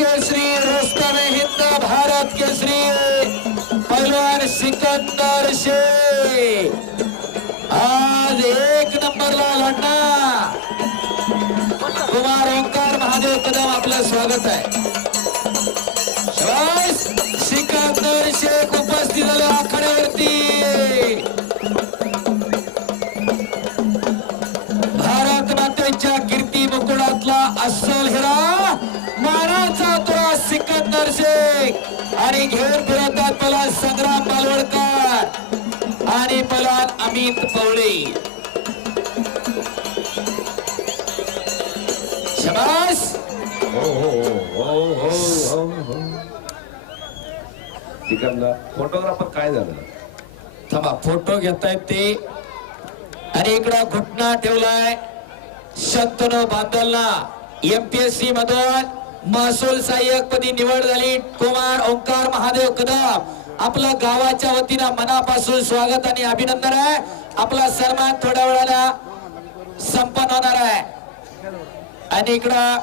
केसरी रस्ता हिंद भारत केसरी. पहलवान सिकंदर शेख. आज एक नंबरला लढणार. कुमार ओंकार महादेव कदम आपलं स्वागत आहे. शेख आणि घेऊन फिरवतात मला संग्राम मालवडकर आणि पलान अमित पवळे शबास! तिकडला फोटोग्राफर काय झालं? थांबा फोटो घेतायत ते. आणि इकडं घुटना ठेवलाय. शंतनु बांदलना एमपीएससी मधून. महसूल सहाय्यक पदी निवड झाली. कुमार ओंकार महादेव कदम. आपल्या गावाच्या वतीनं मनापासून स्वागत आणि अभिनंदन आहे. आपला सन्मान थोड्या वेळाला संपन्न होणार आहे. आणि इकडं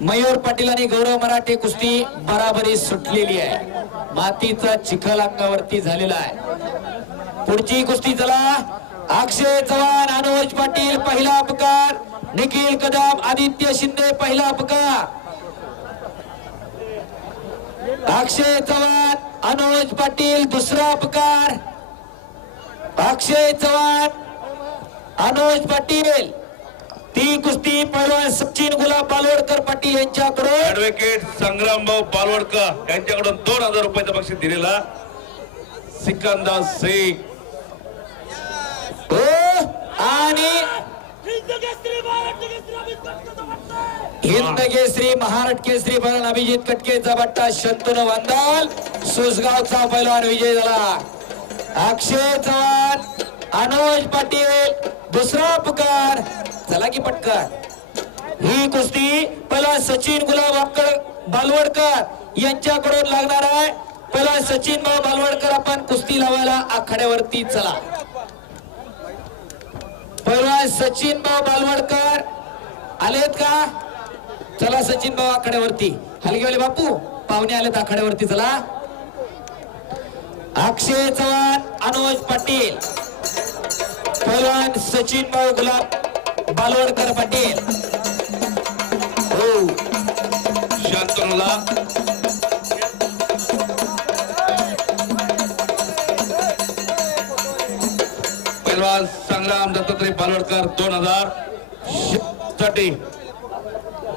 मयूर पाटील आणि गौरव मराठे कुस्ती बराबरी सुटलेली आहे. मातीचा चिखल अंगावरती झालेला आहे. पुढची कुस्ती चला. अक्षय चव्हाण अनुज पाटील पहिला अपकार. निखिल कदम आदित्य शिंदे पहिला अपकार अक्षय चव्हाण अनुज पाटील दुसरा अपकार अक्षय चव्हाण अनुज पाटील. ती कुस्ती पहिलवान सचिन गुलाब बालवडकर पाटील यांच्याकडून. ऍडव्होकेट संग्रामभाऊ बालवडकर यांच्याकडून दोन हजार रुपयाचं बक्षीस दिलेला. सिकंदर शेख हो आणि हिंद केसरी महाराष्ट्र केसरी भरण अभिजित कटकेचा बट्टा शंतनु वंदाल सुसगावचा पैलवान विजय झाला. अक्षय चव्हाण अनुज पाटील दुसरा पुकार. चला की पटकन. ही कुस्ती पहिला सचिन गुलाब अक्कड बालवडकर यांच्याकडून लागणार आहे. पहिला सचिन भाऊ बालवडकर आपण कुस्ती लावायला आखाड्यावरती चला. पहिला सचिन भाऊ बालवडकर. आलेत का? चला सचिन भाऊ आखाड्यावरती हलगेवाले बापू पाहुणे आलेत आखाड्यावरती चला. अक्षय चव्हाण अनुज पाटील. पहिलवान सचिन भाऊ गुलाब बालवडकर पाटील. हो. शांतनुला पहिलवान चांगला संग्राम दत्तात्रय पालवडकर दोन हजारसाठी.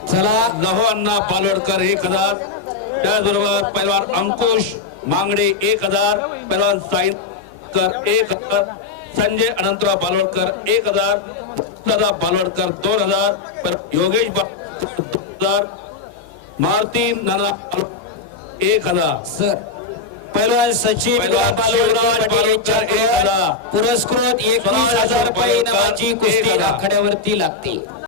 चला लहो अण्णा बालवडकर एक हजार. त्याचबरोबर पैलवान अंकुश मांगडे एक हजार. पैलवान साईकर एक हजार. संजय अनंतराव पालवडकर एक हजार. दादा पालवडकर दोन हजार. योगेश हजार. मारुती नाना एक हजार. सर पहिलवान सचिन. पुरस्कृत एकवीस हजार रुपये इनामाची कुस्ती. आखाड्यावरती लागते